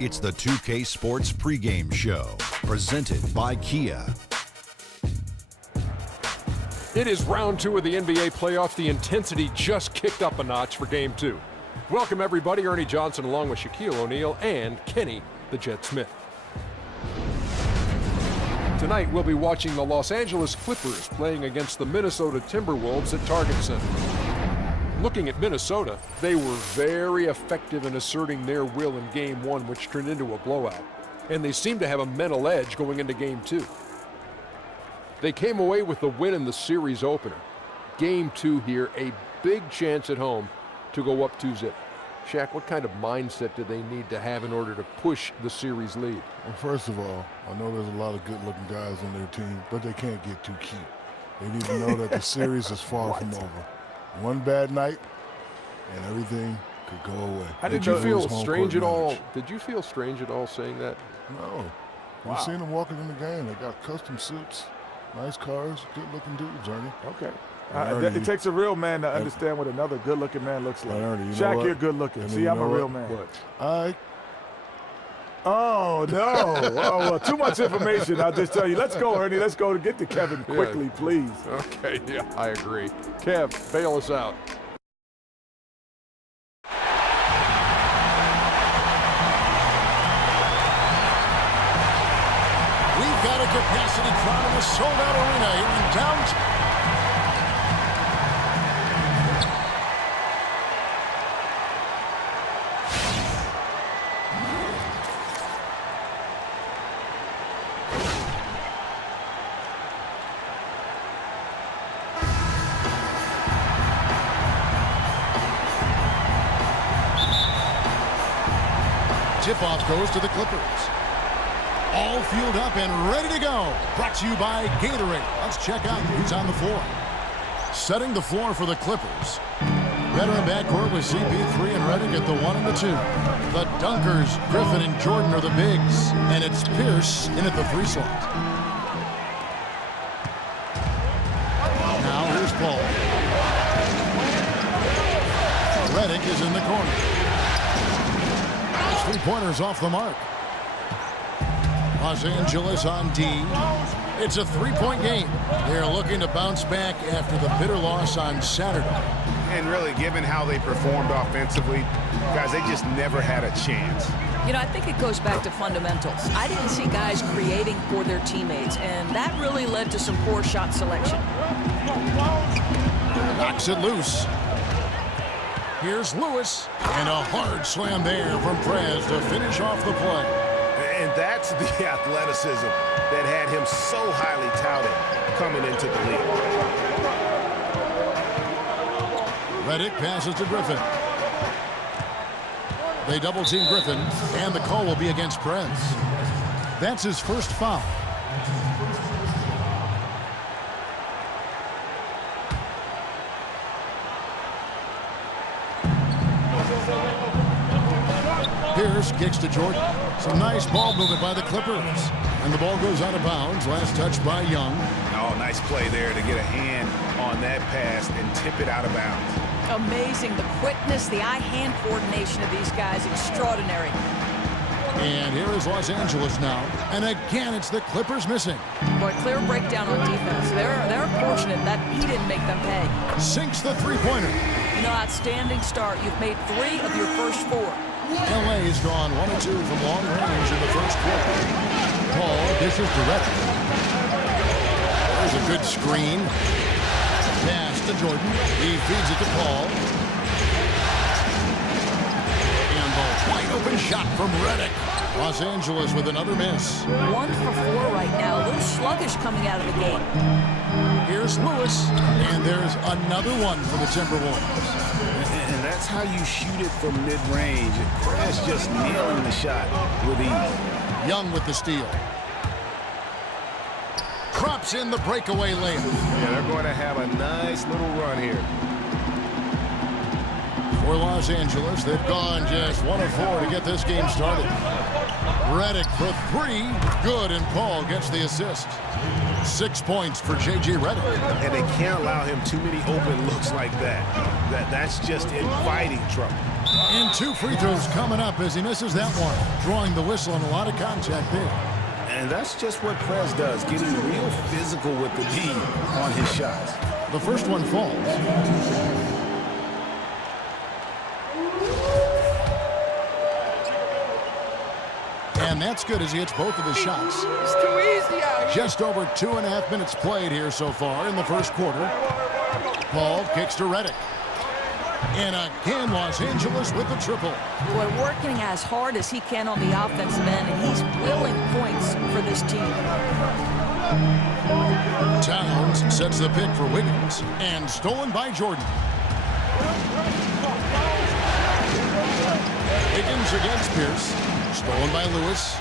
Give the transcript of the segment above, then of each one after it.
It's the 2K Sports pregame show, presented by Kia. It is round 2 of the NBA playoff. The intensity just kicked up a notch for Game 2. Welcome, everybody. Ernie Johnson along with Shaquille O'Neal and Kenny the Jet Smith. Tonight, we'll be watching the Los Angeles Clippers playing against the Minnesota Timberwolves at Target Center. Looking at Minnesota, they were very effective in asserting their will in Game 1, which turned into a blowout. And they seem to have a mental edge going into Game 2. They came away with the win in the series opener. Game 2 here, a big chance at home to go up 2-0. Shaq, what kind of mindset do they need to have in order to push the series lead? Well, first of all, I know there's a lot of good-looking guys on their team, but they can't get too cute. They need to know that the series is far from over. One bad night, and everything could go away. Did you feel strange at all? Did you feel strange at all saying that? No. You've seen them walking in the game. They got custom suits, nice cars, good-looking dudes, Ernie. Okay. It takes a real man to understand what another good-looking man looks like. Ernie, Shaq, you're good-looking. See, I'm a real man. Oh, no. Oh, well, too much information. I'll just tell you. Let's go, Ernie. Let's go to get to Kevin quickly, please. Okay, yeah, I agree. Kev, bail us out. We've got a capacity crowd in a sold-out arena here in downtown. Tip-off goes to the Clippers. All fueled up and ready to go. Brought to you by Gatorade. Let's check out who's on the floor. Setting the floor for the Clippers. Veteran backcourt with CP3 and Redick at the 1 and the 2. The Dunkers, Griffin and Jordan are the bigs. And it's Pierce in at the 3 slot. Now here's Paul. Redick is in the corner. 3-pointers off the mark. Los Angeles on D. It's a 3-point game. They're looking to bounce back after the bitter loss on Saturday. And really, given how they performed offensively, guys, they just never had a chance. You know, I think it goes back to fundamentals. I didn't see guys creating for their teammates, and that really led to some poor shot selection. Knocks it loose. Here's Lewis, and a hard slam there from Prez to finish off the play. And that's the athleticism that had him so highly touted coming into the league. Redick passes to Griffin. They double-team Griffin, and the call will be against Prez. That's his first foul. Pierce kicks to Jordan. Some nice ball movement by the Clippers. And the ball goes out of bounds. Last touch by Young. Oh, nice play there to get a hand on that pass and tip it out of bounds. Amazing. The quickness, the eye-hand coordination of these guys, extraordinary. And here is Los Angeles now. And again, it's the Clippers missing. Boy, clear breakdown on defense. They're fortunate that he didn't make them pay. Sinks the three-pointer. You know, outstanding start. You've made 3 of your first 4. LA has gone 1 and 2 from long range in the first quarter. Paul dishes to Redick. There's a good screen. Pass to Jordan. He feeds it to Paul. And the wide open shot from Redick. Los Angeles with another miss. 1 for 4 right now. A little sluggish coming out of the game. Here's Lewis. And there's another one for the Timberwolves. And that's how you shoot it from mid-range. Prez just nailing the shot with ease. Young with the steal. Drops in the breakaway layup. Yeah, they're going to have a nice little run here. For Los Angeles, they've gone just 1 of 4 to get this game started. Redick for 3. Good, and Paul gets the assist. 6 points for J.J. Redick. And they can't allow him too many open looks like that. That's just inviting trouble. And 2 free throws coming up as he misses that one, drawing the whistle on a lot of contact there. And that's just what Prez does, getting real physical with the D on his shots. The first one falls. And that's good as he hits both of his shots. It's too easy out here. Just over 2.5 minutes played here so far in the first quarter. Paul kicks to Redick. And again, Los Angeles with the triple. Boy, working as hard as he can on the offensive end, and he's willing points for this team. Towns sets the pick for Wiggins, and stolen by Jordan. Wiggins against Pierce, stolen by Lewis.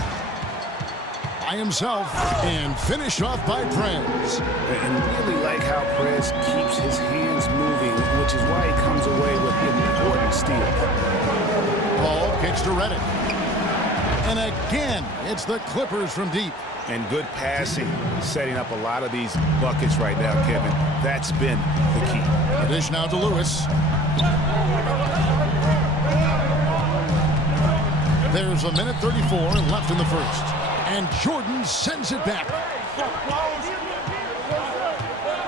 By himself, and finished off by Prez. And really like how Prez keeps his hands moving, which is why he comes away with important steals. Paul kicks to Redick. And again, it's the Clippers from deep. And good passing, setting up a lot of these buckets right now, Kevin. That's been the key. Dish now to Lewis. There's a minute 34 left in the first. And Jordan sends it back.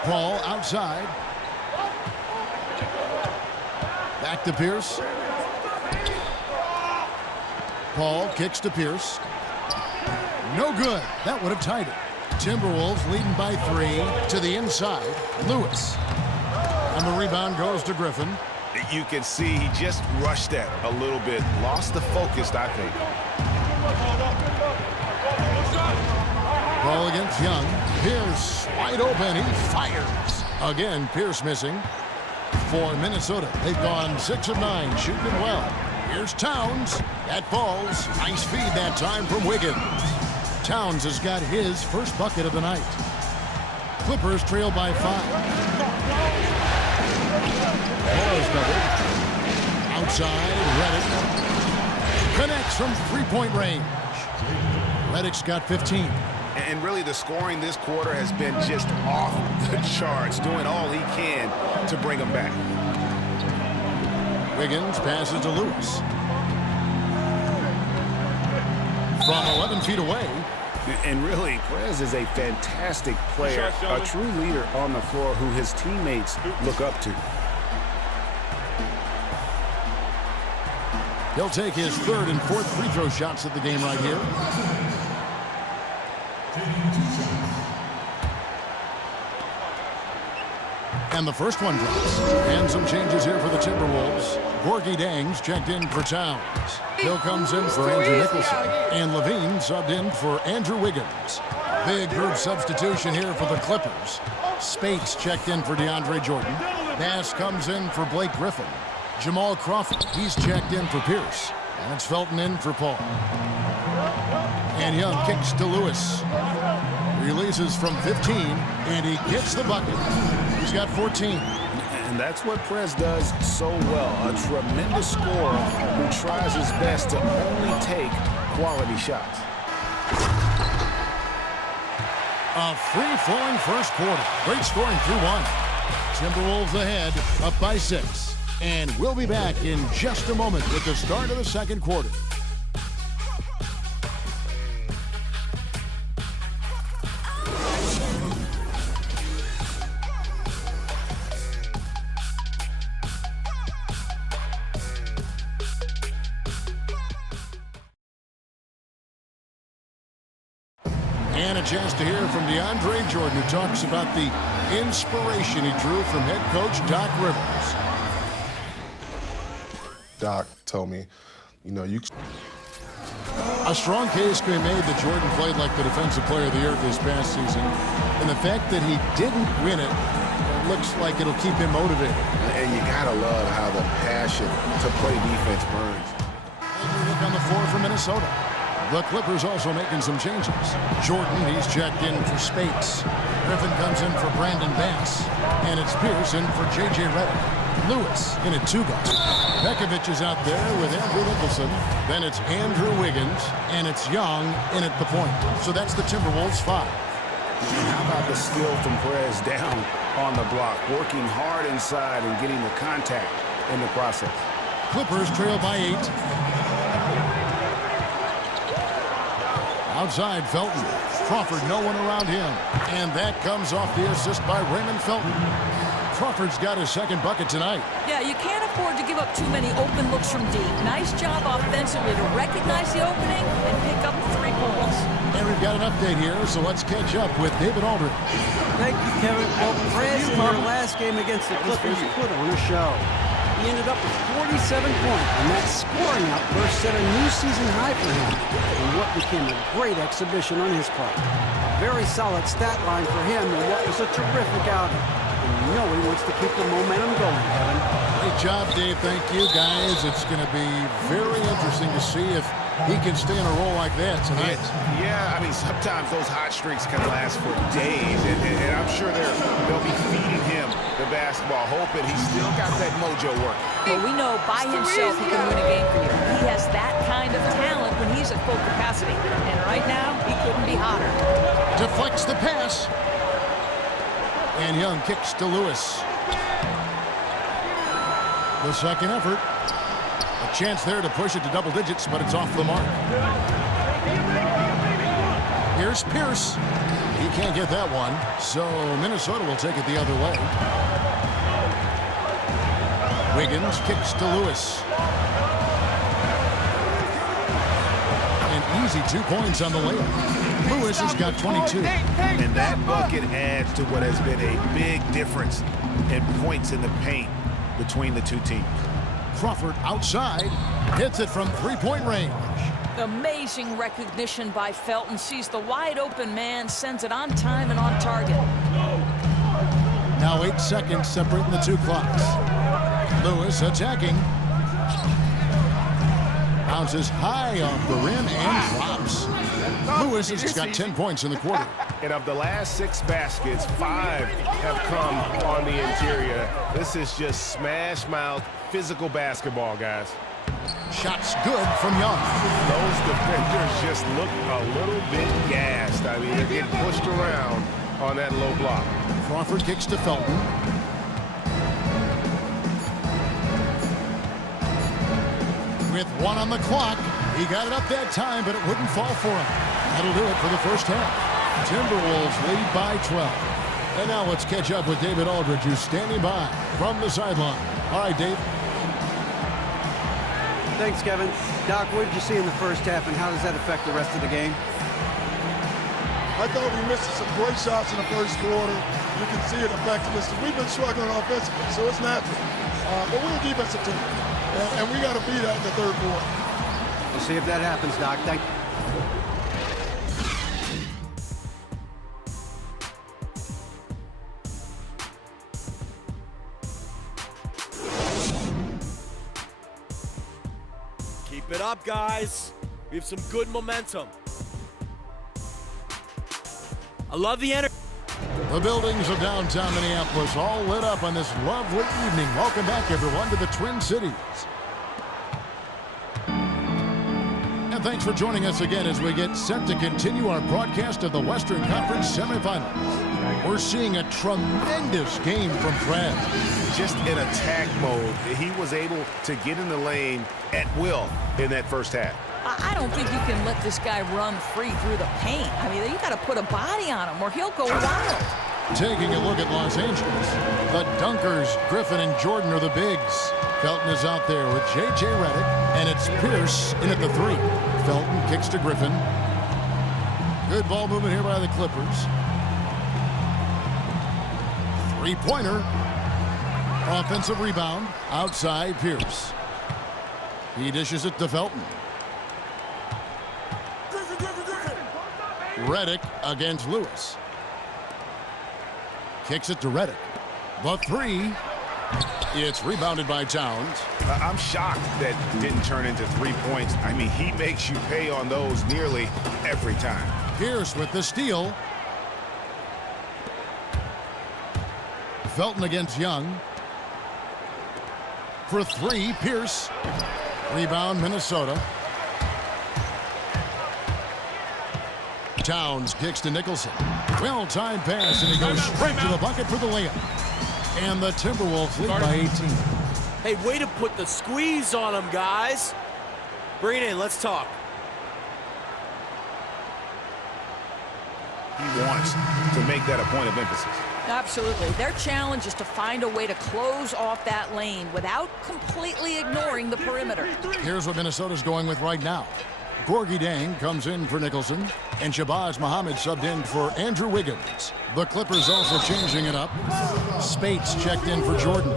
Paul outside. Back to Pierce. Paul kicks to Pierce. No good. That would have tied it. Timberwolves leading by 3 to the inside. Lewis. And the rebound goes to Griffin. You can see he just rushed that a little bit. Lost the focus, I think. Ball against Young. Pierce wide open. He fires. Again, Pierce missing. For Minnesota, they've gone 6 of 9, shooting it well. Here's Towns. That falls. Nice feed that time from Wiggins. Towns has got his first bucket of the night. Clippers trail by 5. Ball is doubled. Outside, Redick. Connects from three-point range. Redick's got 15. And really the scoring this quarter has been just off the charts, doing all he can to bring them back. Wiggins passes to Lewis. From 11 feet away. And really, Prez is a fantastic player, a true leader on the floor who his teammates look up to. He'll take his third and fourth free throw shots at the game right here. And the first one drops. And some changes here for the Timberwolves. Gorgie Dangs checked in for Towns. Hill comes in for Andrew Nicholson. And Levine subbed in for Andrew Wiggins. Big group substitution here for the Clippers. Spates checked in for DeAndre Jordan. Bass comes in for Blake Griffin. Jamal Crawford, he's checked in for Pierce. And it's Felton in for Paul. And Young kicks to Lewis. Releases from 15, and he gets the bucket. He's got 14. And that's what Prez does so well. A tremendous scorer who tries his best to only take quality shots. A free-flowing first quarter. Great scoring through 1. Timberwolves ahead, up by 6. And we'll be back in just a moment with the start of the second quarter. And a chance to hear from DeAndre Jordan, who talks about the inspiration he drew from head coach Doc Rivers. Doc told me, A strong case can be made that Jordan played like the Defensive Player of the Year this past season. And the fact that he didn't win it looks like it'll keep him motivated. And you gotta love how the passion to play defense burns. Look on the floor for Minnesota. The Clippers also making some changes. Jordan, he's checked in for Spates. Griffin comes in for Brandon Bass. And it's Pierce in for J.J. Redick. Lewis in at 2-guard. Pekovic is out there with Andrew Nicholson. Then it's Andrew Wiggins. And it's Young in at the point. So that's the Timberwolves 5. And how about the steal from Perez down on the block, working hard inside and getting the contact in the process. Clippers trail by 8. Outside, Felton. Crawford, no one around him. And that comes off the assist by Raymond Felton. Crawford's got his second bucket tonight. Yeah, you can't afford to give up too many open looks from deep. Nice job offensively to recognize the opening and pick up the 3 points. And we've got an update here, so let's catch up with David Aldridge. Thank you, Kevin. Well, Perez in their last game against the Clippers put on a show. He ended up with 47 points, and that scoring outburst set a new season high for him in what became a great exhibition on his part. A very solid stat line for him in what was a terrific outing. And you know he wants to keep the momentum going, Kevin. Great job, Dave. Thank you, guys. It's going to be very interesting to see if he can stay in a role like that tonight. Yeah, I mean, sometimes those hot streaks can last for days, and I'm sure they'll be feeding him the basketball, hoping he's still got that mojo working. Well, we know by himself he can win a game for you. He has that kind of talent when he's at full capacity. And right now, he couldn't be hotter. Deflects the pass. And Young kicks to Lewis. The second effort. A chance there to push it to double digits, but it's off the mark. Here's Pierce. He can't get that one, so Minnesota will take it the other way. Wiggins kicks to Lewis. An easy 2 points on the layup. Lewis has got 22. And that bucket adds to what has been a big difference in points in the paint between the two teams. Crawford outside, hits it from three-point range. Amazing recognition by Felton. Sees the wide open man, sends it on time and on target. Now 8 seconds separating the two clocks. Lewis attacking. Bounces high off the rim and drops. Lewis has just got 10 points in the quarter. And of the last 6 baskets, 5 have come on the interior. This is just smash mouth physical basketball, guys. Shots good from Young. Those defenders just look a little bit gassed. I mean, they're getting pushed around on that low block. Crawford kicks to Felton. With 1 on the clock, he got it up that time, but it wouldn't fall for him. That'll do it for the first half. Timberwolves lead by 12. And now let's catch up with David Aldridge, who's standing by from the sideline. All right, Dave. Thanks, Kevin. Doc, what did you see in the first half, and how does that affect the rest of the game? I thought we missed some great shots in the first quarter. You can see it affecting us. We've been struggling offensively, so it's natural. But we're a defensive team, and we got to be that in the third quarter. We'll see if that happens, Doc. Thank you. Keep it up, guys. We have some good momentum. I love the energy. The buildings of downtown Minneapolis all lit up on this lovely evening. Welcome back, everyone, to the Twin Cities. And thanks for joining us again as we get set to continue our broadcast of the Western Conference semifinals. We're seeing a tremendous game from Fred. Just in attack mode, he was able to get in the lane at will in that first half. I don't think you can let this guy run free through the paint. I mean, you got to put a body on him or he'll go wild. Taking a look at Los Angeles, the Dunkers, Griffin and Jordan are the bigs. Felton is out there with J.J. Redick, and it's Pierce in at the 3. Felton kicks to Griffin. Good ball movement here by the Clippers. Three-pointer. Offensive rebound. Outside, Pierce. He dishes it to Felton. Redick against Lewis. Kicks it to Redick. The 3. It's rebounded by Towns. I'm shocked that didn't turn into 3 points. I mean, he makes you pay on those nearly every time. Pierce with the steal. Felton against Young. For 3, Pierce. Rebound, Minnesota. Towns kicks to Nicholson. Well-timed pass, and he goes straight to the bucket for the layup. And the Timberwolves lead by 18. Hey, way to put the squeeze on them, guys. Bring it in. Let's talk. He wants to make that a point of emphasis. Absolutely. Their challenge is to find a way to close off that lane without completely ignoring the perimeter. Here's what Minnesota's going with right now. Gorgui Dieng comes in for Nicholson, and Shabazz Muhammad subbed in for Andrew Wiggins. The Clippers also changing it up. Spates checked in for Jordan.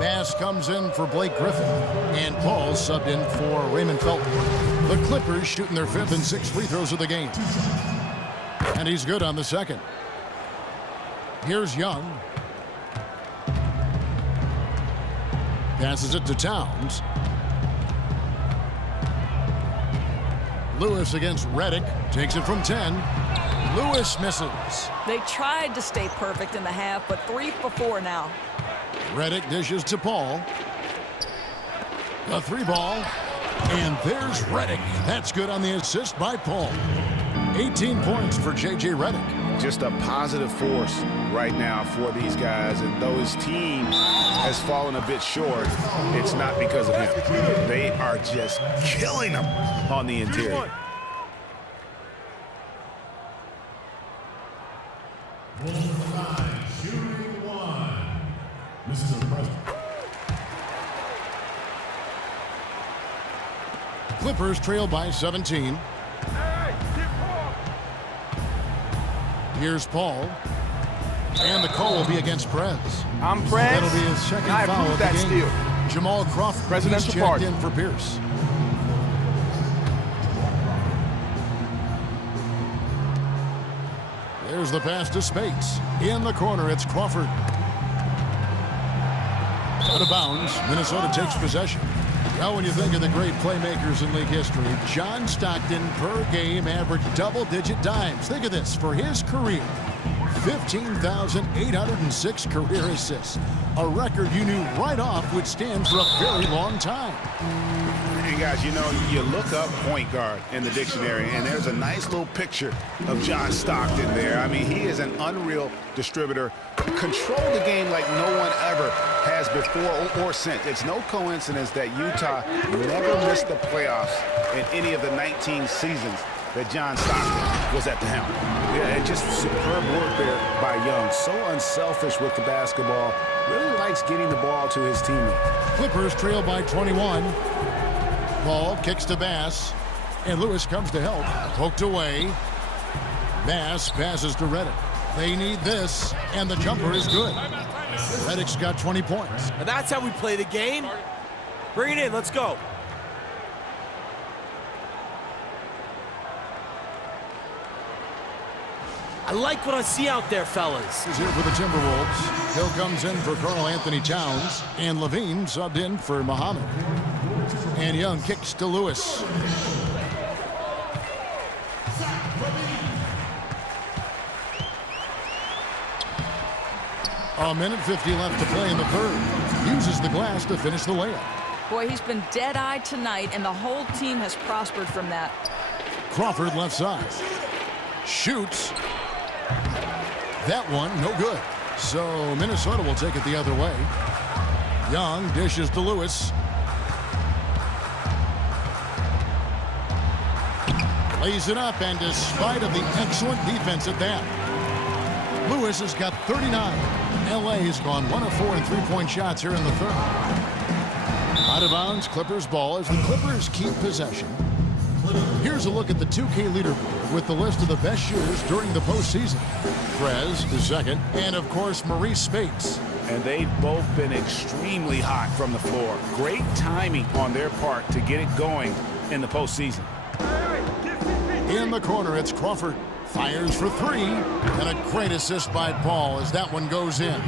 Bass comes in for Blake Griffin, and Paul subbed in for Raymond Felton. The Clippers shooting their 5th and 6th free throws of the game. And he's good on the second. Here's Young. Passes it to Towns. Lewis against Redick. Takes it from 10. Lewis misses. They tried to stay perfect in the half, but 3 for 4 now. Redick dishes to Paul. A 3-ball. And there's Redick. That's good on the assist by Paul. 18 points for J.J. Redick. Just a positive force right now for these guys. And though his team has fallen a bit short, it's not because of him. They are just killing them on the interior. Clippers trail by 17. Here's Paul. And the call will be against Prez. I'm Prez. That'll be his second foul of the game. Steal. Jamal Crawford Presidential checked party. in for Pierce. There's the pass to Spates. In the corner, it's Crawford. Out of bounds, Minnesota takes possession. Now, when you think of the great playmakers in league history, John Stockton per game averaged double-digit dimes. Think of this. For his career, 15,806 career assists. A record you knew right off would stand for a very long time. And guys, you know, you look up point guard in the dictionary, and there's a nice little picture of John Stockton there. I mean, he is an unreal distributor. Controlled the game like no one ever has before or since. It's no coincidence that Utah never missed the playoffs in any of the 19 seasons that John Stockton was at the helm. Yeah, just superb work there by Young. So unselfish with the basketball. Really likes getting the ball to his teammates. Clippers trail by 21. Ball kicks to Bass, and Lewis comes to help. Poked away. Bass passes to Redick. They need this, and the jumper is good. Redick's got 20 points. And that's how we play the game. Bring it in. Let's go. I like what I see out there, fellas. He's here for the Timberwolves. Hill comes in for Karl Anthony Towns, and Levine subbed in for Muhammad. And Young kicks to Lewis. A minute 50 left to play in the third. Uses the glass to finish the layup. Boy, he's been dead-eyed tonight, and the whole team has prospered from that. Crawford left side. Shoots. That one, no good. So Minnesota will take it the other way. Young dishes to Lewis. Lays it up, and despite of the excellent defense at that, Lewis has got 39. LA has gone 1 of 4 in three-point shots here in the third. Out of bounds, Clippers ball as the Clippers keep possession. Here's a look at the 2K leaderboard with the list of the best shooters during the postseason. Prez is second, and of course Maurice Spates. And they've both been extremely hot from the floor. Great timing on their part to get it going in the postseason. In the corner, it's Crawford. Fires for three, and a great assist by Paul as that one goes in.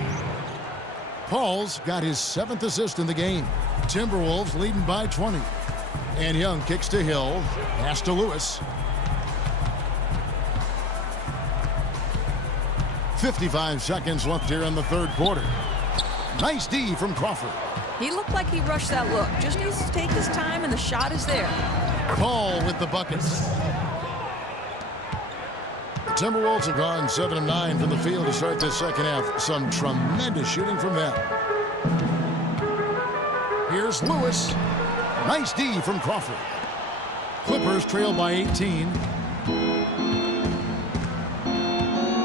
Paul's got his 7th assist in the game. Timberwolves leading by 20. And Young kicks to Hill. Pass to Lewis. 55 seconds left here in the third quarter. Nice D from Crawford. He looked like he rushed that look. Just needs to take his time, and the shot is there. Paul with the buckets. Timberwolves have gone 7 of 9 from the field to start this second half. Some tremendous shooting from them. Here's Lewis. Nice D from Crawford. Clippers trail by 18.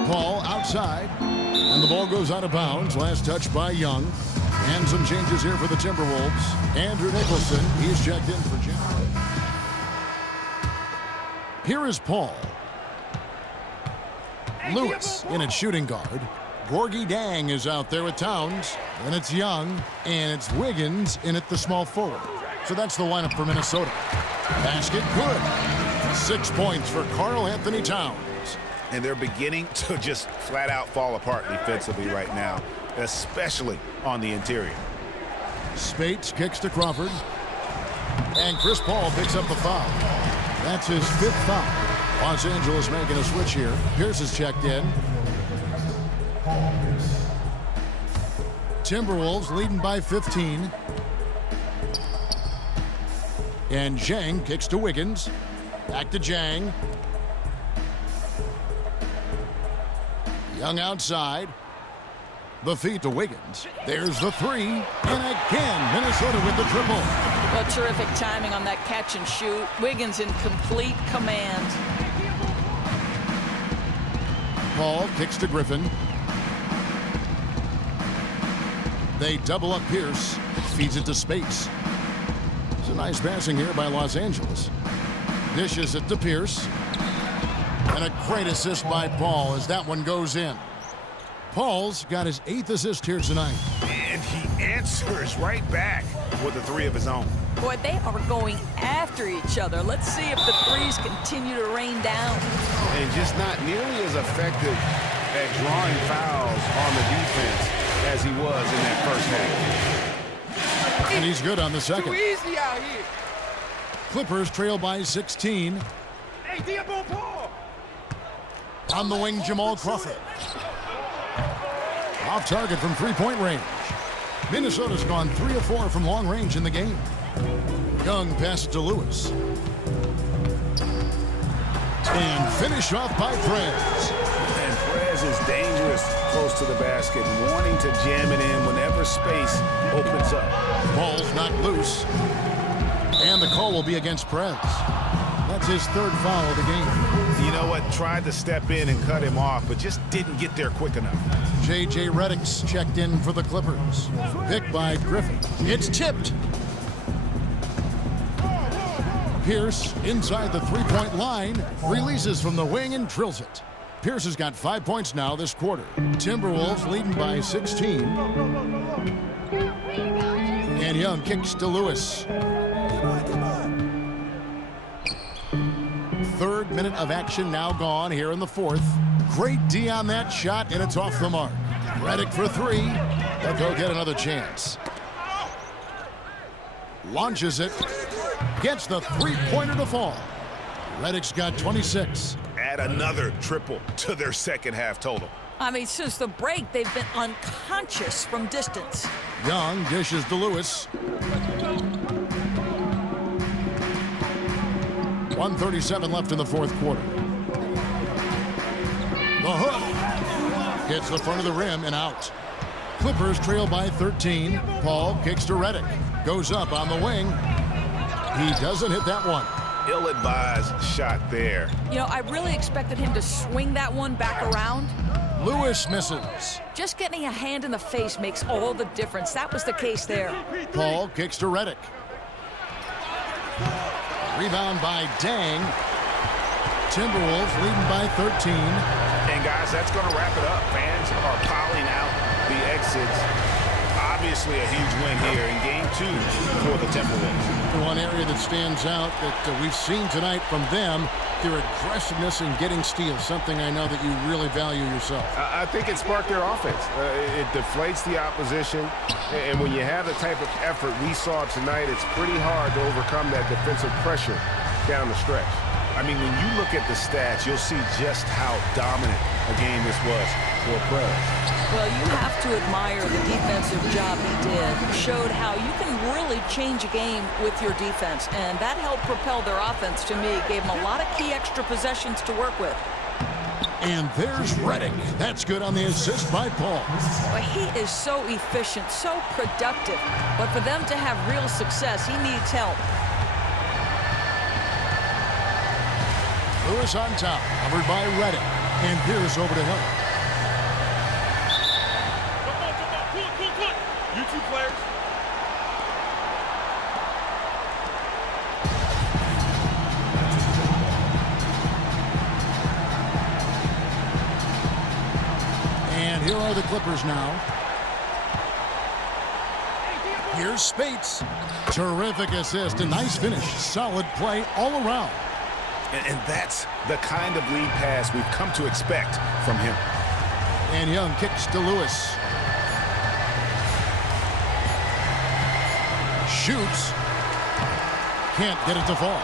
Paul outside. And the ball goes out of bounds. Last touch by Young. And some changes here for the Timberwolves. Andrew Nicholson, he's checked in for Jim. Here is Paul. Lewis in at shooting guard. Gorgie Dang is out there with Towns. And it's Young. And it's Wiggins in at the small forward. So that's the lineup for Minnesota. Basket good. 6 points for Karl Anthony Towns. And they're beginning to just flat out fall apart defensively right now, especially on the interior. Spates kicks to Crawford. And Chris Paul picks up the foul. That's his 5th foul. Los Angeles making a switch here. Pierce is checked in. Timberwolves leading by 15. And Zhang kicks to Wiggins. Back to Zhang. Young outside. The feed to Wiggins. There's the 3. And again, Minnesota with the triple. Well, terrific timing on that catch and shoot. Wiggins in complete command. Paul kicks to Griffin. They double up Pierce. Feeds it to Spates. It's a nice passing here by Los Angeles. Dishes it to Pierce. And a great assist by Paul as that one goes in. Paul's got his 8th assist here tonight. And he answers right back with a 3 of his own. Boy, they are going after each other. Let's see if the threes continue to rain down. And just not nearly as effective at drawing fouls on the defense as he was in that first half. And he's good on the second. Too easy out here. Clippers trail by 16. Hey, Diabo Paul. On the wing, Jamal Crawford. Off target from three-point range. Minnesota's gone 3 of 4 from long range in the game. Young passes to Lewis. And finish off by Prez. And Prez is dangerous close to the basket, wanting to jam it in whenever space opens up. Ball's not loose. And the call will be against Prez. That's his 3rd foul of the game. You know what? Tried to step in and cut him off, but just didn't get there quick enough. J.J. Redick's checked in for the Clippers. Picked by Griffin. It's tipped. Pierce inside the 3-point line. Releases from the wing and drills it. Pierce has got 5 points now this quarter. Timberwolves leading by 16. And Young kicks to Lewis. 3rd minute of action now gone here in the 4th. Great D on that shot, and it's off the mark. Redick for 3, but they'll get another chance. Launches it. Gets the 3-pointer to fall. Redick's got 26. Add another triple to their second half total. I mean, since the break, they've been unconscious from distance. Young dishes to Lewis. 1:37 left in the 4th quarter. The hook hits the front of the rim and out. Clippers trail by 13. Paul kicks to Redick. Goes up on the wing. He doesn't hit that one. Ill-advised shot there. You know, I really expected him to swing that one back around. Lewis misses. Just getting a hand in the face makes all the difference. That was the case there. Paul kicks to Redick. Rebound by Dang. Timberwolves leading by 13. And guys, that's going to wrap it up. Fans are piling out the exits. Obviously a huge win here in Game 2 for the Timberwolves. One area that stands out that we've seen tonight from them, their aggressiveness in getting steals, something I know that you really value yourself. I think it sparked their offense. It deflates the opposition, and when you have the type of effort we saw tonight, it's pretty hard to overcome that defensive pressure down the stretch. I mean, when you look at the stats, you'll see just how dominant a game this was for Prez. Well, you have to admire the defensive job he did. Showed how you can really change a game with your defense, and that helped propel their offense to me. Gave them a lot of key extra possessions to work with. And there's Redick. That's good on the assist by Paul. Well, he is so efficient, so productive. But for them to have real success, he needs help. Lewis on top, covered by Redick. And here's over to Hill. Good. You two players. And here are the Clippers now. Here's Spates. Terrific assist, a nice finish. Solid play all around. And that's the kind of lead pass we've come to expect from him. And Young kicks to Lewis. Shoots. Can't get it to fall.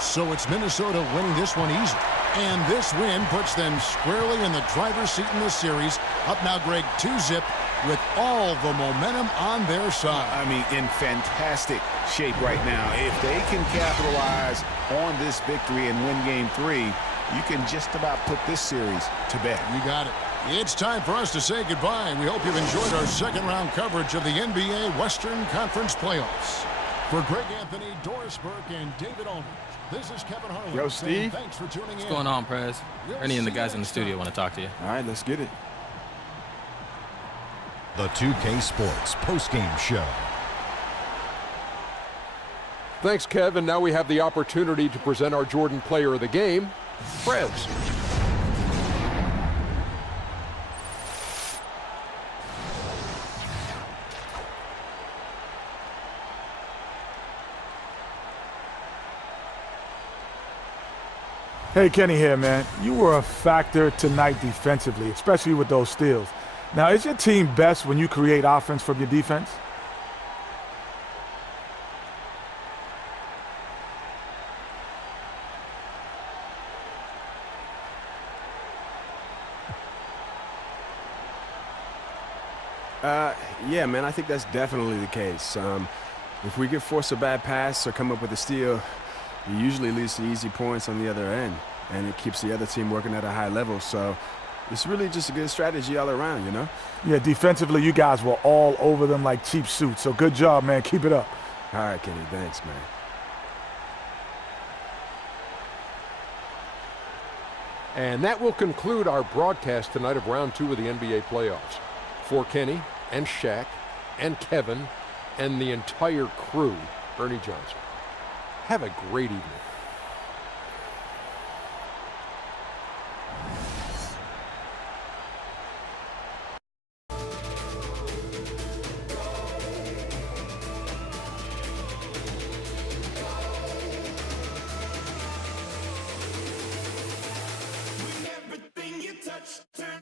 So it's Minnesota winning this one easy. And this win puts them squarely in the driver's seat in the series. Up now, Greg, 2-zip with all the momentum on their side. I mean, in fantastic shape right now. If they can capitalize on this victory and win Game 3, you can just about put this series to bed. You got it. It's time for us to say goodbye. We hope you've enjoyed our second-round coverage of the NBA Western Conference Playoffs. For Greg Anthony, Doris Burke, and David Aldridge, this is Kevin Harlan. Yo, Steve. Thanks for tuning in. What's going on, Prez? Ernie and the guys in the studio want to talk to you. All right, let's get it. The 2K Sports postgame show. Thanks, Kevin. Now we have the opportunity to present our Jordan Player of the Game, Prez. Hey, Kenny here, man. You were a factor tonight defensively, especially with those steals. Now, is your team best when you create offense from your defense? Yeah, man, I think that's definitely the case. If we can force a bad pass or come up with a steal, it usually leads to easy points on the other end, and it keeps the other team working at a high level. So it's really just a good strategy all around, you know? Yeah, defensively, you guys were all over them like cheap suits. So good job, man. Keep it up. All right, Kenny. Thanks, man. And that will conclude our broadcast tonight of Round 2 of the NBA playoffs. For Kenny and Shaq and Kevin and the entire crew, Ernie Johnson. Have a great evening. Everything you touch turns